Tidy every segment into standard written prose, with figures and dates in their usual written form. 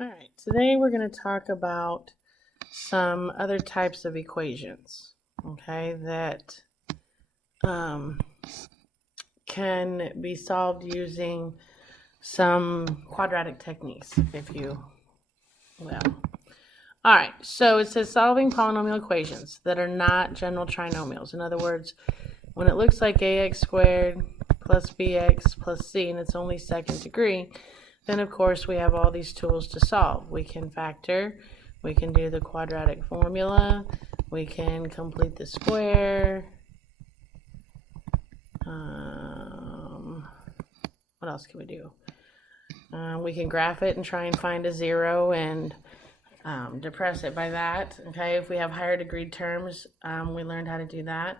All right, today we're going to talk about some other types of equations, okay, that can be solved using some quadratic techniques, if you will. All right, so it says solving polynomial equations that are not general trinomials. In other words, when it looks like ax squared plus bx plus c and it's only second degree, then of course we have all these tools to solve. We can factor, we can do the quadratic formula, we can complete the square. What else can we do? We can graph it and try and find a zero and depress it by that. Okay, if we have higher degree terms, we learned how to do that.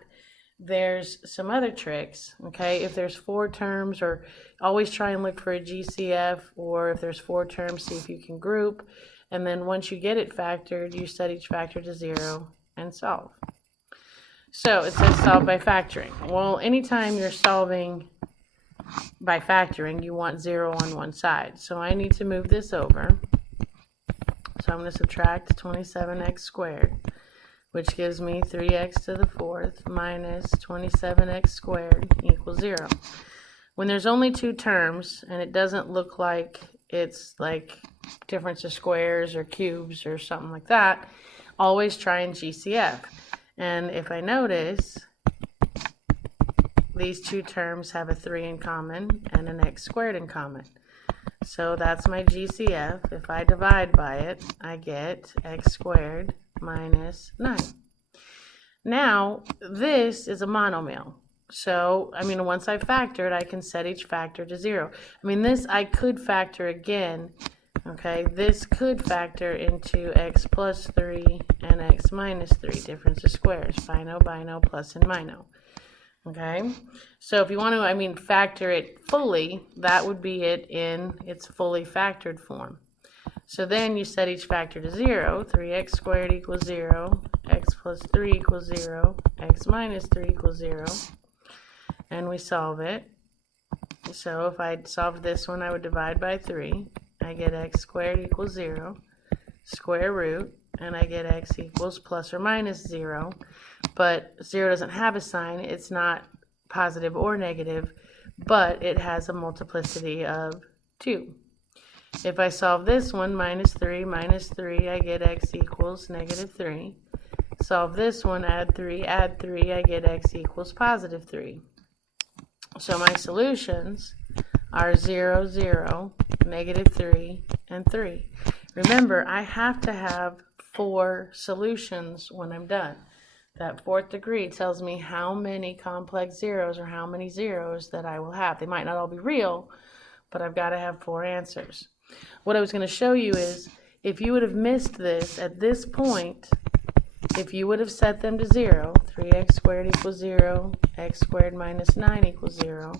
There's some other tricks, okay? If there's 4 terms, or always try and look for a GCF, or if there's 4 terms, see if you can group. And then once you get it factored, you set each factor to 0 and solve. So it says solve by factoring. Well, anytime you're solving by factoring, you want 0 on one side. So I need to move this over. So I'm going to subtract 27x squared, which gives me 3x to the 4th minus 27x squared equals 0. When there's only 2 terms and it doesn't look like it's like difference of squares or cubes or something like that, always try and GCF. And if I notice, these 2 terms have a 3 in common and an x squared in common. So that's my GCF. If I divide by it, I get x squared minus 9. Now, this is a monomial. So, once I factor it, I can set each factor to 0. This I could factor again. Okay, this could factor into x plus 3 and x minus 3, difference of squares, bino, bino, plus and mino. Okay, so if you want to, factor it fully, that would be it in its fully factored form. So then you set each factor to 0, 3x squared equals 0, x plus 3 equals 0, x minus 3 equals 0, and we solve it. So if I solved this one, I would divide by 3. I get x squared equals 0, square root, and I get x equals plus or minus 0. But 0 doesn't have a sign. It's not positive or negative, but it has a multiplicity of 2. If I solve this one, minus 3, I get x equals negative 3. Solve this one, add 3, I get x equals positive 3. So my solutions are 0, 0, negative 3, and 3. Remember, I have to have 4 solutions when I'm done. That 4th degree tells me how many complex zeros or how many zeros that I will have. They might not all be real, but I've got to have 4 answers. What I was going to show you is, if you would have missed this at this point, if you would have set them to 0, 3x squared equals 0, x squared minus 9 equals 0,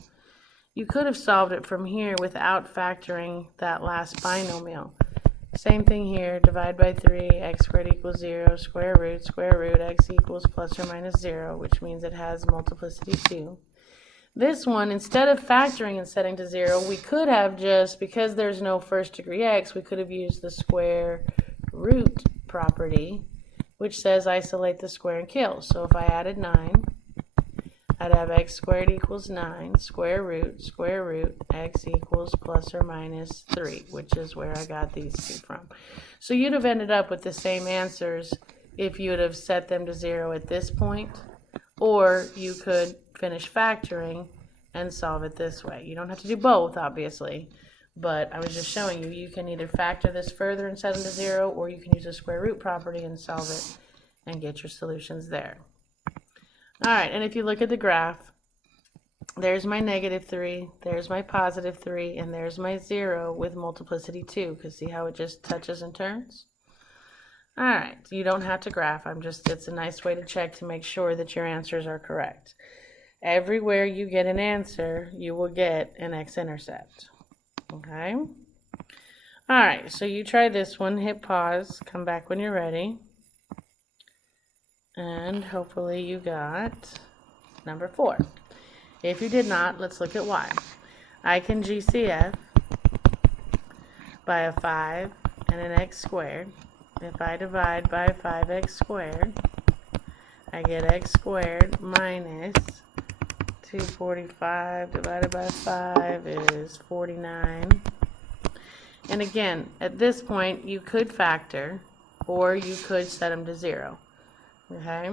you could have solved it from here without factoring that last binomial. Same thing here, divide by 3, x squared equals 0, square root, x equals plus or minus 0, which means it has multiplicity 2. This one, instead of factoring and setting to 0, we could have just, because there's no first degree x, we could have used the square root property, which says isolate the square and kill. So if I added 9, I'd have x squared equals 9, square root, x equals plus or minus 3, which is where I got these 2 from. So you'd have ended up with the same answers if you would have set them to 0 at this point, or you could finish factoring and solve it this way. You don't have to do both, obviously, but I was just showing you, you can either factor this further and set them to 0, or you can use the square root property and solve it and get your solutions there. All right, and if you look at the graph, there's my negative 3, there's my positive 3, and there's my 0 with multiplicity 2, because see how it just touches and turns? All right, you don't have to graph. It's a nice way to check to make sure that your answers are correct. Everywhere you get an answer, you will get an x-intercept, okay? All right, so you try this one, hit pause, come back when you're ready. And hopefully you got number 4. If you did not, let's look at why. I can GCF by a 5 and an x squared. If I divide by 5x squared, I get x squared minus 245 divided by 5 is 49. And again, at this point, you could factor, or you could set them to 0. Okay?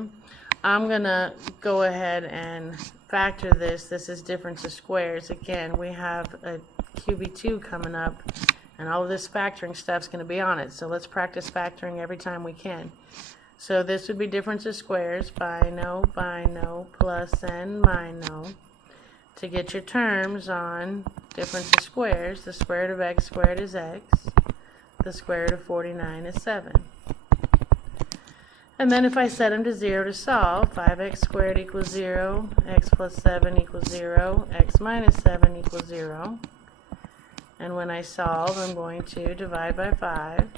I'm going to go ahead and factor this. This is difference of squares. Again, we have a QB2 coming up, and all of this factoring stuff's going to be on it. So let's practice factoring every time we can. So this would be difference of squares, bino, plus n, mino. To get your terms on difference of squares, the square root of x squared is x. The square root of 49 is 7. And then if I set them to 0 to solve, 5x squared equals 0, x plus 7 equals 0, x minus 7 equals 0. And when I solve, I'm going to divide by 5.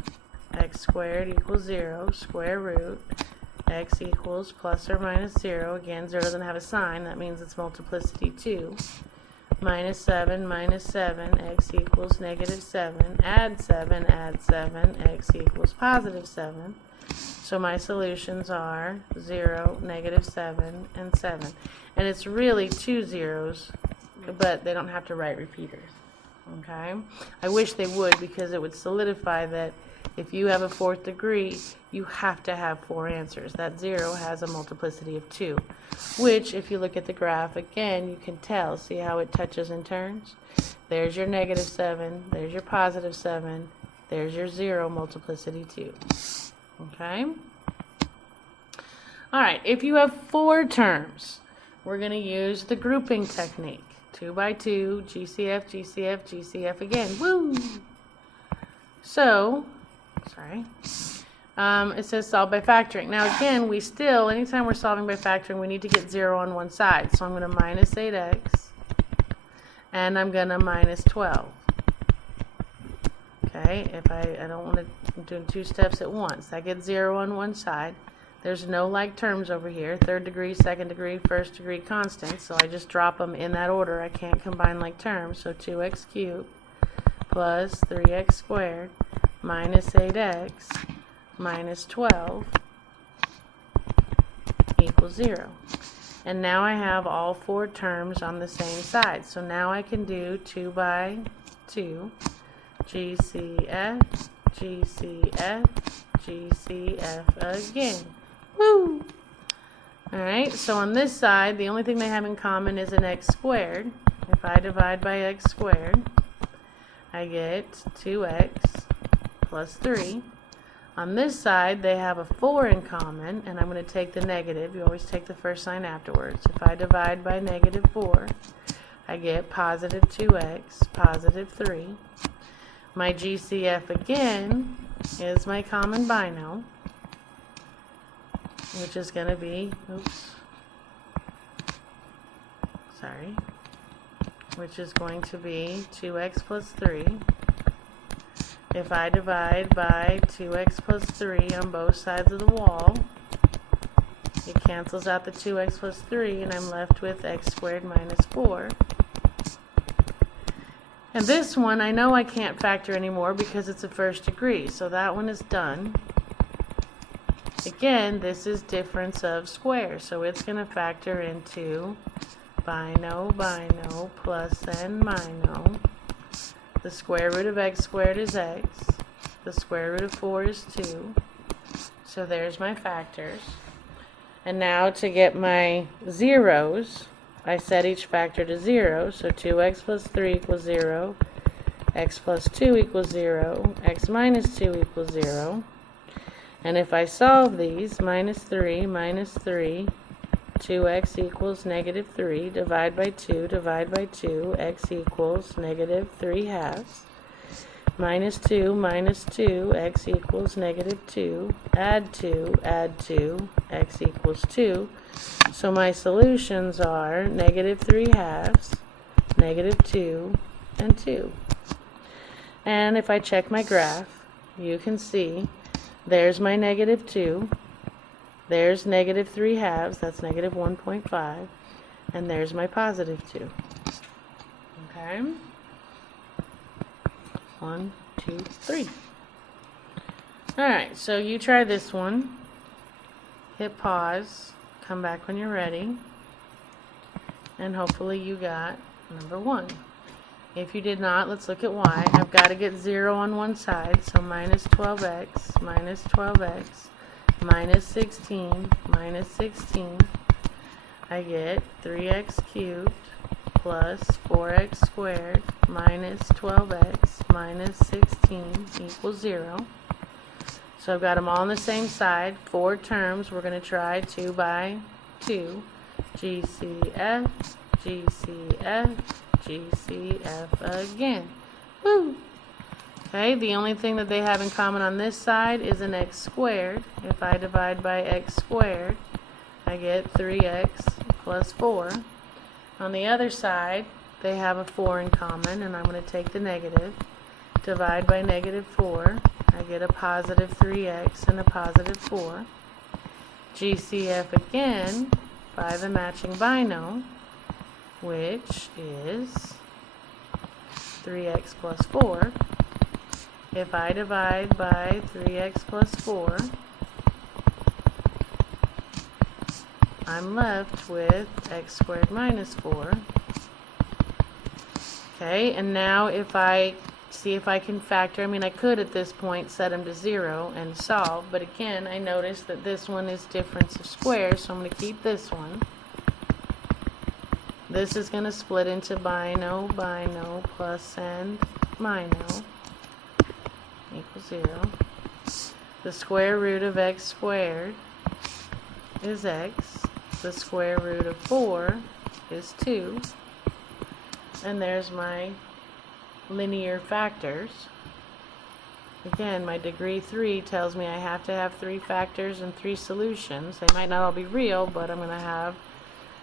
X squared equals 0, square root, x equals plus or minus 0. Again, 0 doesn't have a sign. That means it's multiplicity 2. Minus 7, x equals negative 7. Add 7, x equals positive 7. So my solutions are 0, negative 7, and 7. And it's really 2 zeros, but they don't have to write repeaters. Okay? I wish they would, because it would solidify that if you have a 4th degree, you have to have 4 answers. That 0 has a multiplicity of 2, which, if you look at the graph again, you can tell. See how it touches and turns? There's your negative 7, there's your positive 7, there's your 0 multiplicity 2. Okay? Alright, if you have 4 terms, we're going to use the grouping technique. 2 by 2, GCF, GCF, GCF again. Woo! So, it says solve by factoring. Now again, we still, anytime we're solving by factoring, we need to get 0 on one side. So I'm going to minus 8x, and I'm going to minus 12. Okay, if I don't want to, I'm doing 2 steps at once. I get 0 on one side. There's no like terms over here. 3rd degree, 2nd degree, 1st degree constants. So I just drop them in that order. I can't combine like terms. So 2x cubed plus 3x squared minus 8x minus 12 equals 0. And now I have all 4 terms on the same side. So now I can do 2 by 2, GCF, GCF, GCF again. Woo! Alright, so on this side, the only thing they have in common is an x squared. If I divide by x squared, I get 2x plus 3. On this side, they have a 4 in common, and I'm going to take the negative. You always take the first sign afterwards. If I divide by negative 4, I get positive 2x, positive 3. My GCF again is my common bino, which is going to be, which is going to be 2x plus 3. If I divide by 2x plus 3 on both sides of the wall, it cancels out the 2x plus 3, and I'm left with x squared minus 4. And this one, I know I can't factor anymore because it's a 1st degree, so that one is done. Again, this is difference of squares, so it's going to factor into bino plus n mino. The square root of x squared is x. The square root of 4 is 2. So there's my factors. And now to get my zeros, I set each factor to 0. So 2x plus 3 equals 0. X plus 2 equals 0. X minus 2 equals 0. And if I solve these, minus 3, 2x equals negative 3, divide by 2, x equals negative 3 halves. Minus 2, x equals negative 2, add 2, x equals 2. So my solutions are negative 3 halves, negative 2, and 2. And if I check my graph, you can see there's my negative 2. There's negative 3 halves, that's negative 1.5, and there's my positive 2. Okay? 1, 2, 3. Alright, so you try this one. Hit pause. Come back when you're ready. And hopefully you got number 1. If you did not, let's look at y. I've got to get 0 on one side, so minus 12x, minus 16, minus 16. I get 3x cubed plus 4x squared minus 12x minus 16 equals 0. So I've got them all on the same side. 4 terms. We're going to try 2 by 2. GCF, GCF, GCF again. Woo! Okay, the only thing that they have in common on this side is an x squared. If I divide by x squared, I get 3x plus 4. On the other side, they have a 4 in common, and I'm going to take the negative. Divide by negative 4, I get a positive 3x and a positive 4. GCF again by the matching bino, which is 3x plus 4. If I divide by 3x plus 4, I'm left with x squared minus 4. Okay, and now if I see if I can factor, I mean I could at this point set them to 0 and solve, but again I notice that this one is difference of squares, so I'm going to keep this one. This is going to split into bino, bino, plus and mino equals 0. The square root of x squared is x. The square root of 4 is 2. And there's my linear factors. Again, my degree 3 tells me I have to have 3 factors and 3 solutions. They might not all be real, but I'm going to have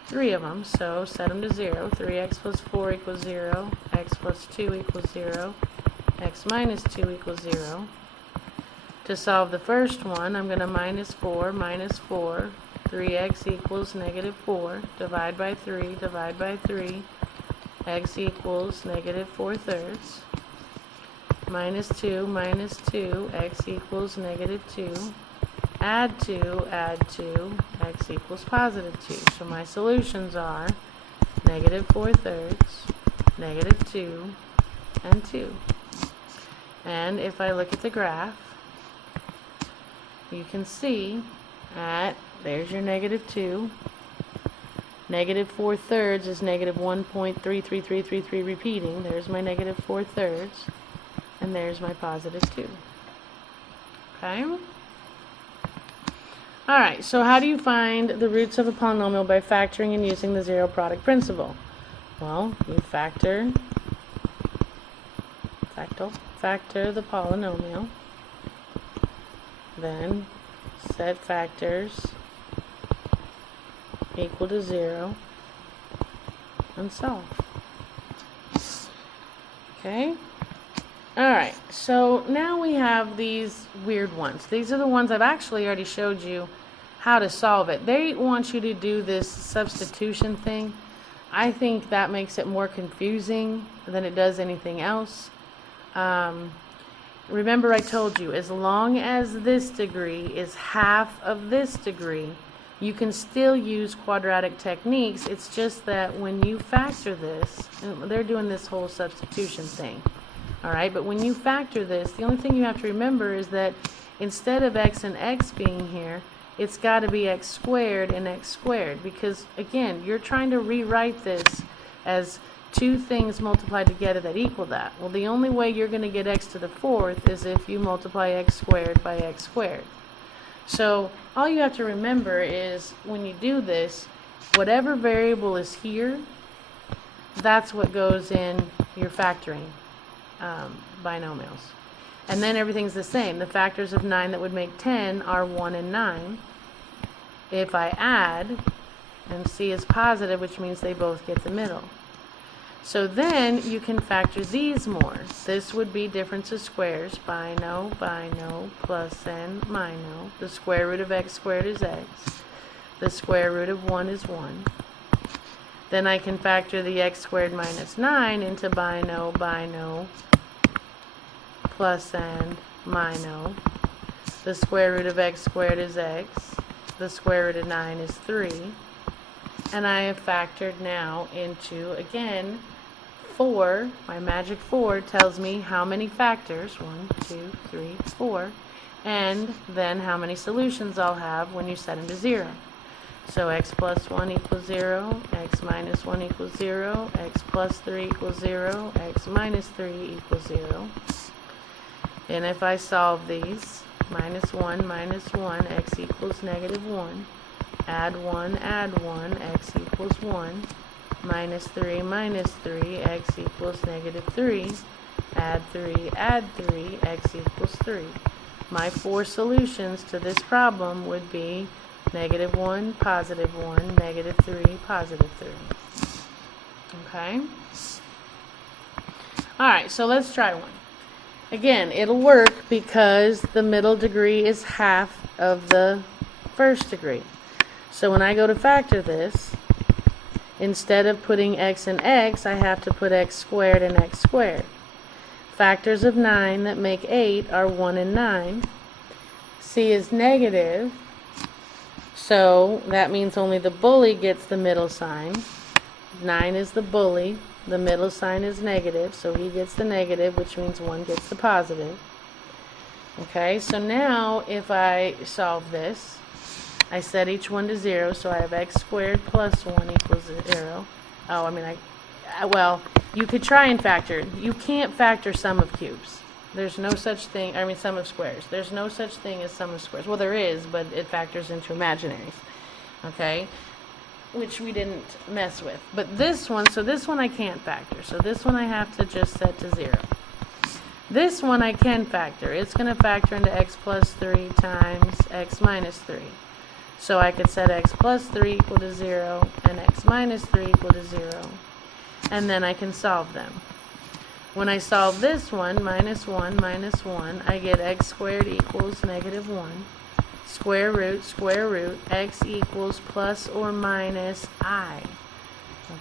3 of them. So set them to 0. 3x plus 4 equals 0. X plus 2 equals 0. X minus 2 equals 0. To solve the first one, I'm going to minus 4, 3x equals negative 4. Divide by 3, divide by 3. X equals negative 4/3. Minus 2, x equals negative 2. Add 2, x equals positive 2. So my solutions are negative 4/3, negative 2, and 2. And if I look at the graph, you can see that there's your negative 2. Negative 4/3 is negative 1.33333 repeating. There's my negative 4/3. And there's my positive 2. Okay? Alright, so how do you find the roots of a polynomial by factoring and using the zero product principle? Well, you factor the polynomial, then set factors equal to 0 and solve. Okay? Alright, so now we have these weird ones. These are the ones I've actually already showed you how to solve it. They want you to do this substitution thing. I think that makes it more confusing than it does anything else. Remember I told you, as long as this degree is half of this degree, you can still use quadratic techniques. It's just that when you factor this, they're doing this whole substitution thing. Alright, but when you factor this, the only thing you have to remember is that instead of x and x being here, it's got to be x squared and x squared, because again, you're trying to rewrite this as two things multiplied together that equal that. Well, the only way you're going to get x to the 4th is if you multiply x squared by x squared. So all you have to remember is when you do this, whatever variable is here, that's what goes in your factoring binomials. And then everything's the same. The factors of 9 that would make 10 are 1 and 9. If I add, and c is positive, which means they both get the middle. So then you can factor these more. This would be difference of squares, bino, plus and mino. The square root of x squared is x. The square root of 1 is 1. Then I can factor the x squared minus 9 into bino, plus and mino. The square root of x squared is x. The square root of 9 is 3. And I have factored now into, again, 4. My magic 4 tells me how many factors, 1, 2, 3, 4, and then how many solutions I'll have when you set them to 0. So x plus 1 equals 0, x minus 1 equals 0, x plus 3 equals 0, x minus 3 equals 0. And if I solve these, minus 1, x equals negative 1. Add 1, x equals 1. Minus 3, x equals negative 3. Add 3, x equals 3. My 4 solutions to this problem would be negative 1, positive 1, negative 3, positive 3. Okay? Alright, so let's try one. Again, it'll work because the middle degree is half of the first degree. So when I go to factor this, instead of putting x and x, I have to put x squared and x squared. Factors of 9 that make 8 are 1 and 9. C is negative, so that means only the bully gets the middle sign. 9 is the bully. The middle sign is negative, so he gets the negative, which means 1 gets the positive. Okay, so now if I solve this, I set each one to 0, so I have x squared plus 1 equals 0. Oh, well, you could try and factor. You can't factor sum of cubes. There's no such thing, sum of squares. There's no such thing as sum of squares. Well, there is, but it factors into imaginaries. Okay? Which we didn't mess with. But this one, so this one I can't factor. So this one I have to just set to 0. This one I can factor. It's going to factor into x plus 3 times x minus 3. So I could set x plus 3 equal to 0 and x minus 3 equal to 0. And then I can solve them. When I solve this one, minus 1, I get x squared equals negative 1. Square root, x equals plus or minus I.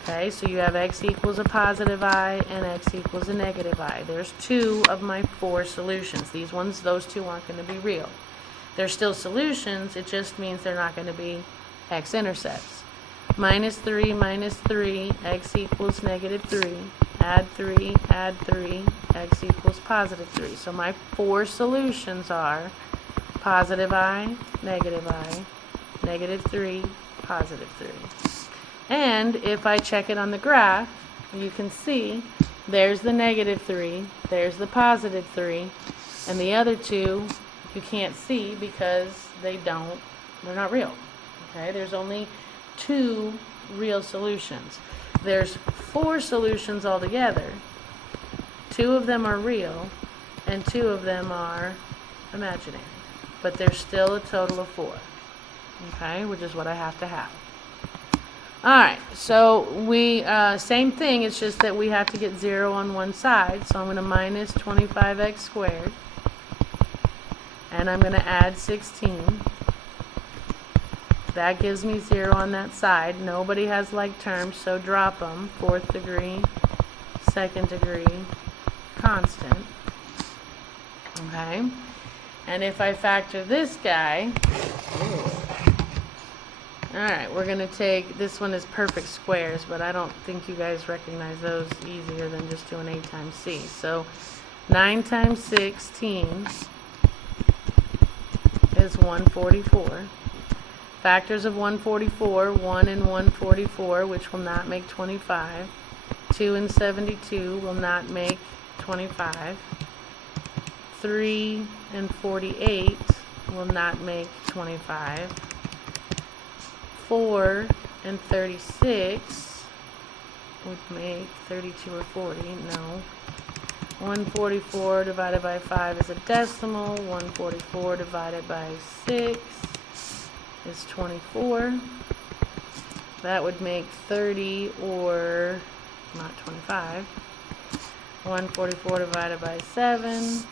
Okay, so you have x equals a positive I and x equals a negative I. There's 2 of my 4 solutions. Those 2 aren't going to be real. They're still solutions, it just means they're not going to be x-intercepts. Minus 3, x equals negative 3. Add 3, x equals positive 3. So my 4 solutions are positive I, negative 3, positive 3. And if I check it on the graph, you can see there's the negative 3, there's the positive 3, and the other 2 you can't see because they're not real. Okay, there's only 2 real solutions. There's 4 solutions altogether. 2 of them are real, and 2 of them are imaginary. But there's still a total of 4. Okay, which is what I have to have. Alright, so we, same thing, it's just that we have to get 0 on one side. So I'm going to minus 25x squared. And I'm going to add 16. That gives me 0 on that side. Nobody has like terms, so drop them. 4th degree, 2nd degree, constant. Okay? And if I factor this guy, alright, we're going to take, this one is perfect squares, but I don't think you guys recognize those easier than just doing A times C. So 9 times 16 is 144. Factors of 144, 1 and 144, which will not make 25. 2 and 72 will not make 25. 3 and 48 will not make 25. 4 and 36 would make 32 or 40. No. 144 divided by 5 is a decimal. 144 divided by 6 is 24. That would make 30 or not 25. 144 divided by 7,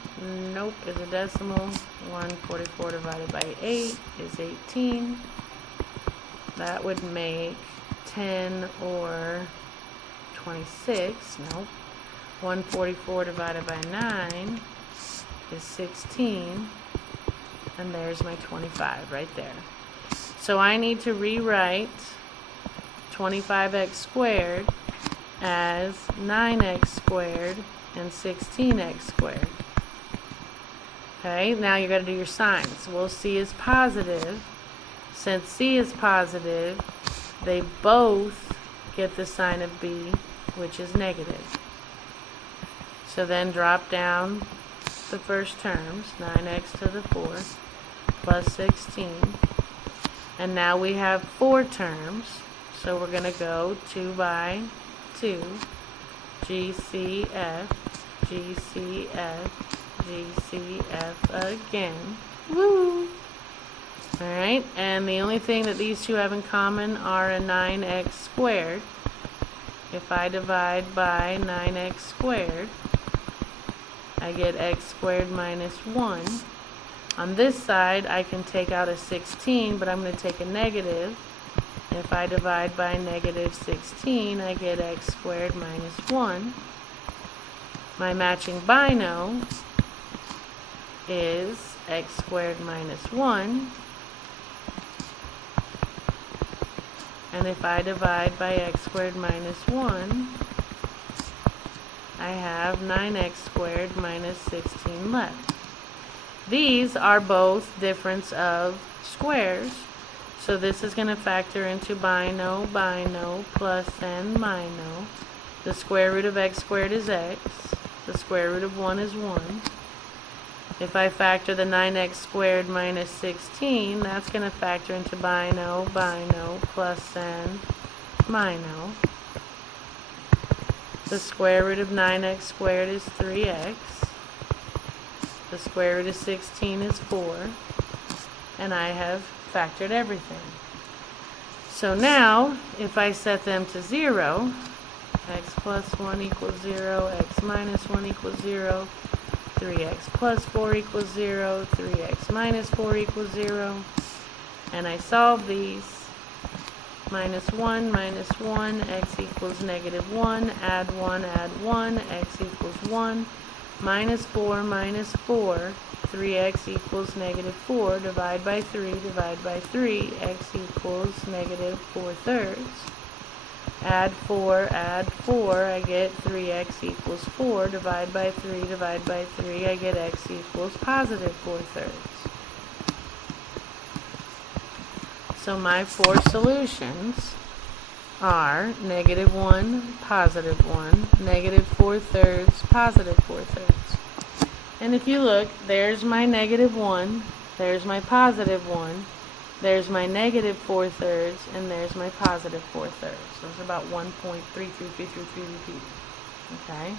nope, is a decimal. 144 divided by 8 is 18. That would make 10 or 26, nope. 144 divided by 9 is 16. and there's my 25 right there. So I need to rewrite 25x squared as 9x squared and 16x squared. Okay, now you got to do your signs. Well, C is positive. Since C is positive, they both get the sign of B, which is negative. So then drop down the first terms, 9x to the 4th plus 16. And now we have 4 terms. So we're going to go 2 by 2, GCF, GCF, GCF again. Woo! Alright, and the only thing that these two have in common are a 9x squared. If I divide by 9x squared, I get x squared minus 1. On this side, I can take out a 16, but I'm going to take a negative. If I divide by negative 16, I get x squared minus 1. My matching bino is x squared minus 1. And if I divide by x squared minus 1, I have 9x squared minus 16 left. These are both difference of squares. So this is going to factor into bino, bino, plus and mino. The square root of x squared is x. The square root of 1 is 1. If I factor the 9x squared minus 16, that's going to factor into bino, bino, plus and mino. The square root of 9x squared is 3x. The square root of 16 is 4. And I have factored everything. So now, if I set them to 0, x plus 1 equals 0, x minus 1 equals 0, 3x plus 4 equals 0, 3x minus 4 equals 0, and I solve these. Minus 1, x equals negative 1, add 1, x equals 1, minus 4, 3x equals negative 4, divide by 3, x equals negative 4/3. Add 4, I get 3x equals 4, divide by 3, I get x equals positive 4/3. So my 4 solutions are negative 1, positive 1, negative 4/3, positive 4/3. And if you look, there's my negative 1, there's my positive 1, there's my negative 4/3, and there's my positive 4/3. Those are about 1.333333. Okay?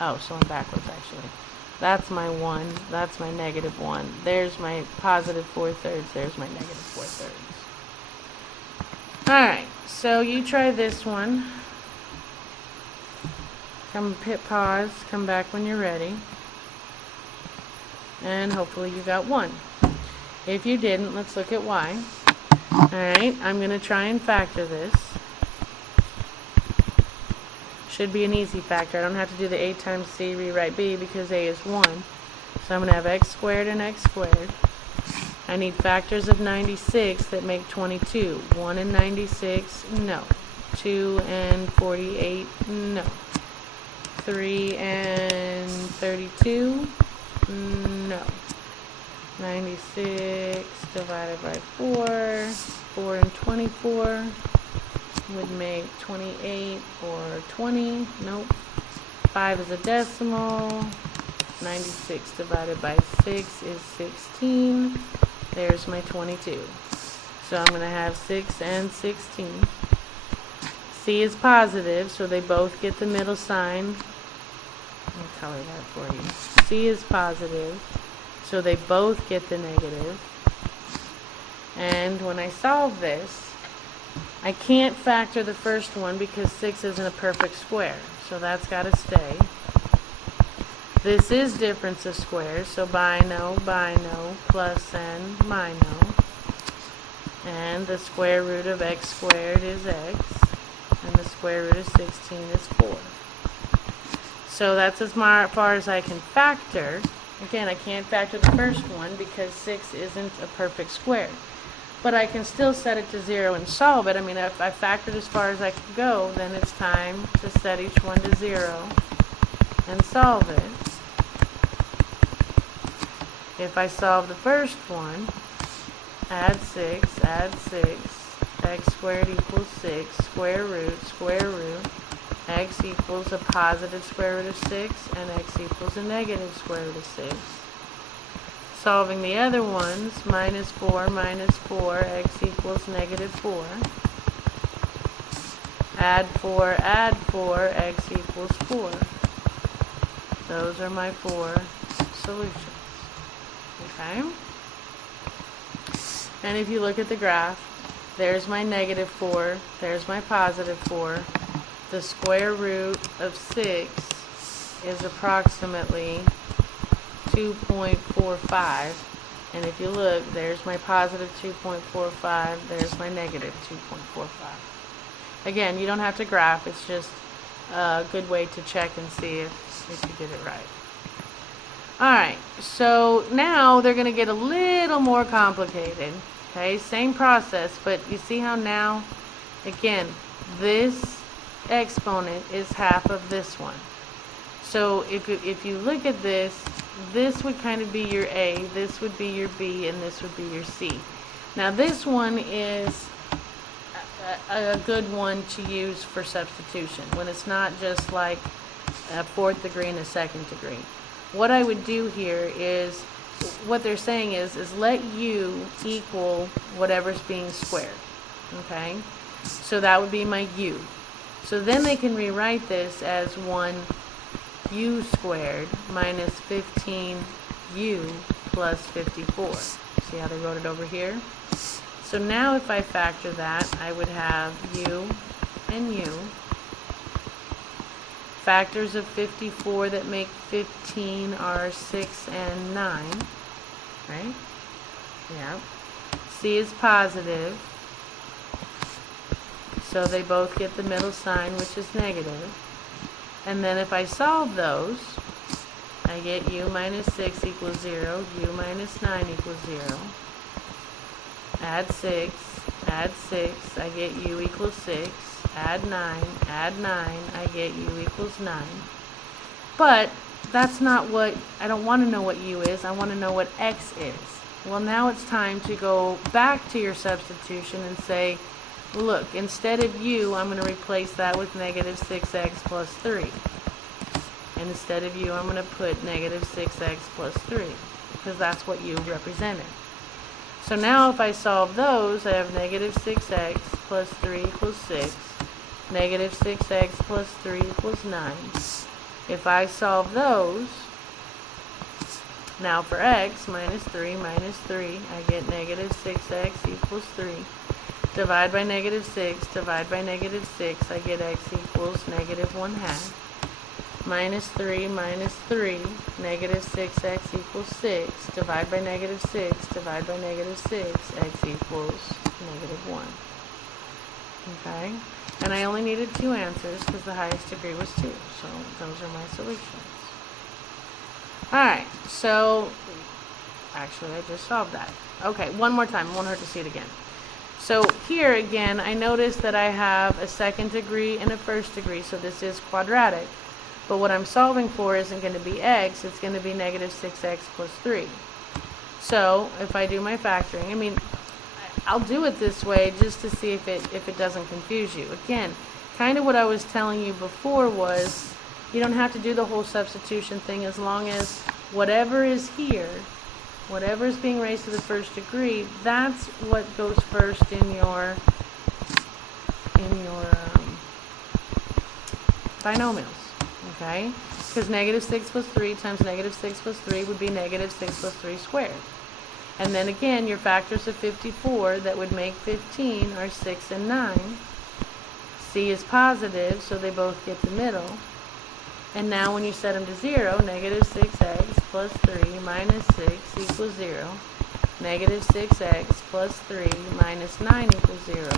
Oh, so I'm backwards actually. That's my 1, that's my negative 1. There's my positive 4/3, there's my negative 4/3. Alright, so you try this one. Hit pause, come back when you're ready. And hopefully you got 1. If you didn't, let's look at y. Alright, I'm going to try and factor this. Should be an easy factor. I don't have to do the a times c, rewrite b, because a is 1. So I'm going to have x squared and x squared. I need factors of 96 that make 22. 1 and 96, no. 2 and 48, no. 3 and 32, no. 96 divided by 4, 4 and 24 would make 28 or 20, nope. 5 is a decimal, 96 divided by 6 is 16, there's my 22. So I'm going to have 6 and 16. C is positive, so they both get the middle sign. I'll color that for you. C is positive, so they both get the negative. And when I solve this, I can't factor the first one because 6 isn't a perfect square, so that's got to stay. This is difference of squares, so bino, plus and mino. And the square root of x squared is x, and the square root of 16 is 4. So that's as far as I can factor. Again, I can't factor the first one because 6 isn't a perfect square. But I can still set it to 0 and solve it. I mean, if I factored as far as I can go, then it's time to set each one to 0 and solve it. If I solve the first one, add 6, x squared equals 6, square root, x equals a positive square root of 6, and x equals a negative square root of 6. Solving the other ones, minus 4, x equals negative 4. Add 4, x equals 4. Those are my 4 solutions. Okay? And if you look at the graph, there's my negative 4, there's my positive 4. The square root of 6 is approximately 2.45, and if you look, there's my positive 2.45, there's my negative 2.45. Again, you don't have to graph, it's just a good way to check and see if you did it right. Alright, so now they're going to get a little more complicated. Okay, same process, but you see how now, again, this exponent is half of this one. So if you look at this, this would kind of be your A, this would be your B, and this would be your C. Now this one is a good one to use for substitution, when it's not just like a 4th degree and a 2nd degree. What I would do here is, what they're saying is let u equal whatever's being squared. Okay? So that would be my u. So then they can rewrite this as 1u squared minus 15u plus 54. See how they wrote it over here? So now if I factor that, I would have u and u. Factors of 54 that make 15 are 6 and 9. Right? Yeah. C is positive. So they both get the middle sign, which is negative. And then if I solve those, I get u minus 6 equals 0, u minus 9 equals 0. Add 6, I get u equals 6. Add 9, I get u equals 9. But that's not what, I don't want to know what u is, I want to know what x is. Well, now it's time to go back to your substitution and say, look, instead of u, I'm going to replace that with negative 6x plus 3. And instead of u, I'm going to put negative 6x plus 3, because that's what u represented. So now if I solve those, I have negative 6x plus 3 equals 6. Negative 6x plus 3 equals 9. If I solve those, now for x, minus 3, I get negative 6x equals 3. Divide by negative 6, divide by negative 6, I get x equals negative 1/2. Minus 3, negative 6x equals 6. Divide by negative 6, divide by negative 6, x equals negative 1. Okay? And I only needed 2 answers because the highest degree was 2. So those are my solutions. Alright, so actually I just solved that. Okay, one more time. It won't hurt to see it again. So here again, I notice that I have a 2nd degree and a 1st degree, so this is quadratic. But what I'm solving for isn't going to be x, it's going to be negative 6x plus 3. So if I do my factoring, I mean, I'll do it this way just to see if it doesn't confuse you. Again, kind of what I was telling you before was, you don't have to do the whole substitution thing as long as whatever is here, whatever is being raised to the 1st degree, that's what goes first in your binomials. Okay? Because negative 6 plus 3 times negative 6 plus 3 would be negative 6 plus 3 squared. And then again, your factors of 54 that would make 15 are 6 and 9. C is positive, so they both get the middle. And now when you set them to 0, negative 6x plus 3 minus 6 equals 0. Negative 6x plus 3 minus 9 equals 0.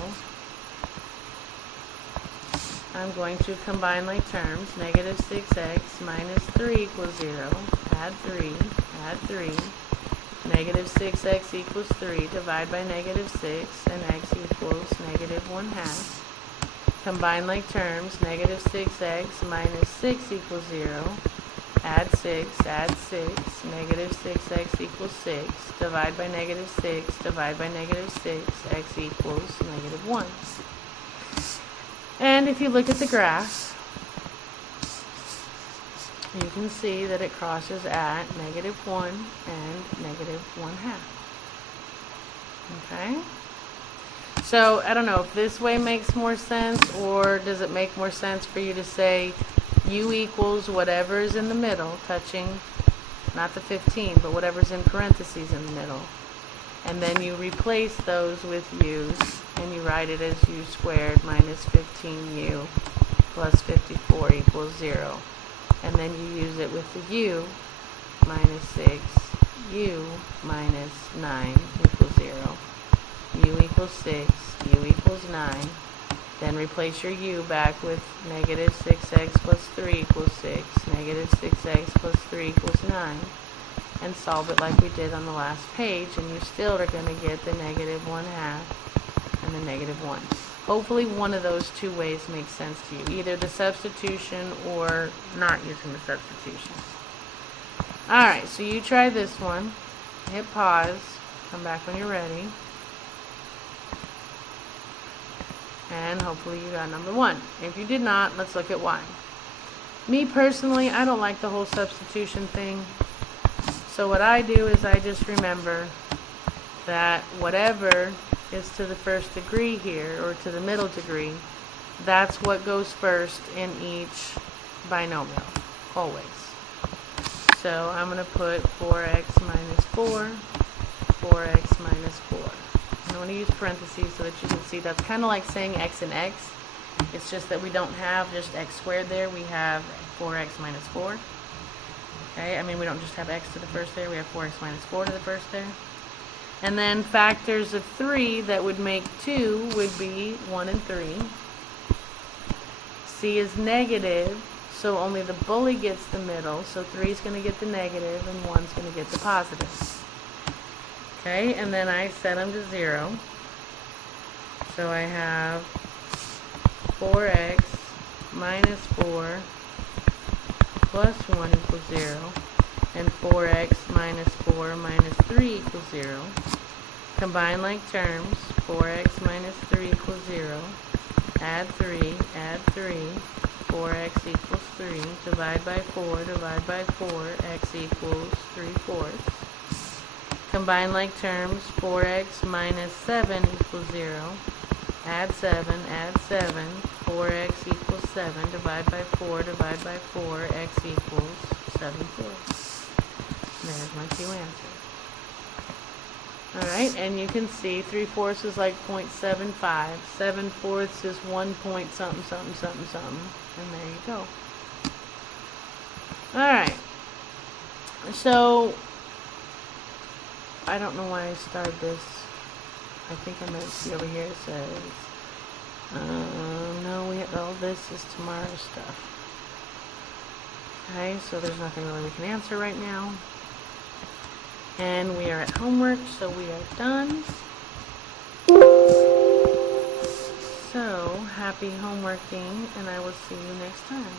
I'm going to combine my terms. Negative 6x minus 3 equals 0. Add 3, add 3. Negative 6x equals 3. Divide by negative 6, and x equals negative 1/2. Combine like terms. Negative 6x minus 6 equals 0. Add 6, add 6. Negative 6x equals 6. Divide by negative 6, divide by negative 6. X equals negative 1. And if you look at the graph, you can see that it crosses at negative 1 and negative 1/2. Okay? So, I don't know if this way makes more sense, or does it make more sense for you to say u equals whatever is in the middle, touching, not the 15, but whatever's in parentheses in the middle. And then you replace those with u's, and you write it as u squared minus 15u plus 54 equals 0. And then you use it with the u minus 6, u minus 9 equals 0. U equals 6, u equals 9. Then replace your u back with negative 6x plus 3 equals 6, negative 6x plus 3 equals 9, and solve it like we did on the last page, and you still are going to get the negative 1/2 and the negative 1. Hopefully one of those two ways makes sense to you, either the substitution or not using the substitution. Alright, so you try this one, hit pause, come back when you're ready, and hopefully you got number 1. If you did not, let's look at why. Me personally, I don't like the whole substitution thing. So what I do is I just remember that whatever is to the first degree here, or to the middle degree, that's what goes first in each binomial, always. So I'm going to put 4x minus 4, 4x minus 4. I want to use parentheses so that you can see that's kind of like saying x and x. It's just that we don't have just x squared there. We have 4x minus 4. Okay, I mean we don't just have x to the first there. We have 4x minus 4 to the first there. And then factors of 3 that would make 2 would be 1 and 3. C is negative, so only the bully gets the middle. So 3 is going to get the negative and 1 is going to get the positive. Okay, and then I set them to 0. So I have 4x minus 4 plus 1 equals 0, and 4x minus 4 minus 3 equals 0. Combine like terms. 4x minus 3 equals 0. Add 3, add 3. 4x equals 3. Divide by 4, divide by 4. X equals 3/4. Combine like terms. 4x minus 7 equals 0. Add 7, add 7. 4x equals 7. Divide by 4, divide by 4. X equals 7/4. There's my two answers. Alright, and you can see 3/4 is like 0.75. 7/4 is 1 point something, something, something, something. And there you go. Alright. So, I don't know why I started this. I think I might see over here it says, no, all this is tomorrow's stuff. Okay, so there's nothing really we can answer right now. And we are at homework, so we are done. So, happy homeworking, and I will see you next time.